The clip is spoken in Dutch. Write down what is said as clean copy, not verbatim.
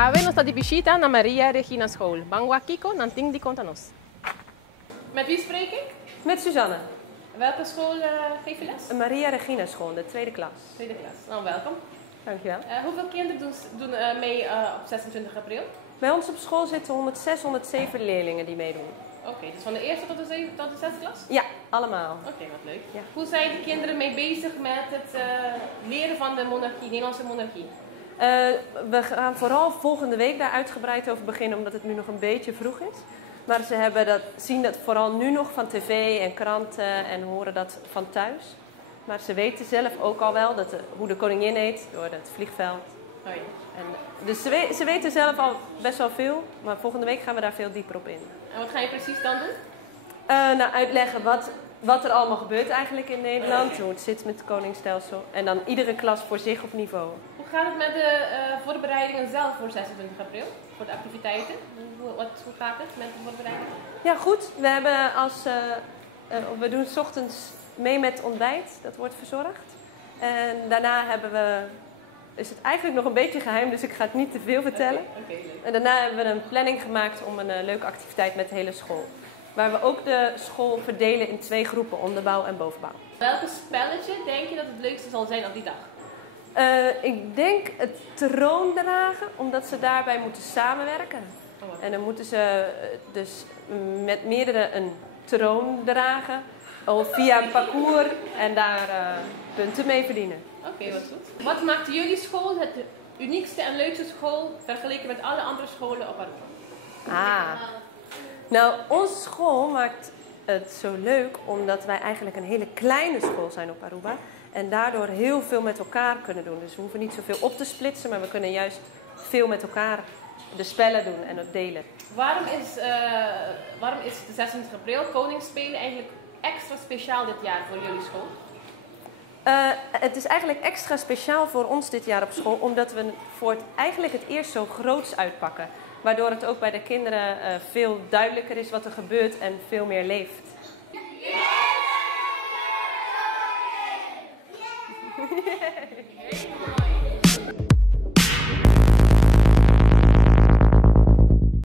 Awe sta di visita na Maria Regina School. Bangwa Kiko, nanting di contanos. Met wie spreek ik? Met Suzanne. Welke school geef je les? Maria Regina School, de tweede klas. Tweede klas. Nou, welkom. Dankjewel. Hoeveel kinderen doen mee op 26 april? Bij ons op school zitten 106, 107 leerlingen die meedoen. Oké, dus van de eerste tot de zesde klas? Ja, allemaal. Oké, wat leuk. Ja. Hoe zijn de kinderen mee bezig met het leren van de monarchie, Nederlandse monarchie? We gaan vooral volgende week daar uitgebreid over beginnen, omdat het nu nog een beetje vroeg is. Maar ze zien dat vooral nu nog van tv en kranten en horen dat van thuis. Maar ze weten zelf ook al wel hoe de koningin heet door het vliegveld. Oh ja. Dus ze weten zelf al best wel veel, maar volgende week gaan we daar veel dieper op in. En wat ga je precies dan doen? Nou, uitleggen wat er allemaal gebeurt eigenlijk in Nederland, hoe het zit met het koningsstelsel. En dan iedere klas voor zich op niveau. Hoe gaat het met de voorbereidingen zelf voor 26 april? Voor de activiteiten? Hoe gaat het met de voorbereidingen? Ja, goed. We doen 's ochtends mee met ontbijt, dat wordt verzorgd. En daarna is het eigenlijk nog een beetje geheim, dus ik ga het niet te veel vertellen. Oké, leuk. En daarna hebben we een planning gemaakt om een leuke activiteit met de hele school. Waar we ook de school verdelen in 2 groepen, onderbouw en bovenbouw. Welke spelletje denk je dat het leukste zal zijn op die dag? Ik denk het troondragen, omdat ze daarbij moeten samenwerken. Oh. En dan moeten ze dus met meerdere een troon dragen, via een parcours en daar punten mee verdienen. Oké, wat goed. Wat maakt jullie school het uniekste en leukste school vergeleken met alle andere scholen op Aruba? Nou, onze school maakt het zo leuk omdat wij eigenlijk een hele kleine school zijn op Aruba. En daardoor heel veel met elkaar kunnen doen. Dus we hoeven niet zoveel op te splitsen, maar we kunnen juist veel met elkaar de spellen doen en het delen. Waarom is de 26 april Koningsspelen eigenlijk extra speciaal dit jaar voor jullie school? Het is eigenlijk extra speciaal voor ons dit jaar op school, omdat we eigenlijk het eerst zo groots uitpakken. Waardoor het ook bij de kinderen veel duidelijker is wat er gebeurt en veel meer leeft. Yeah!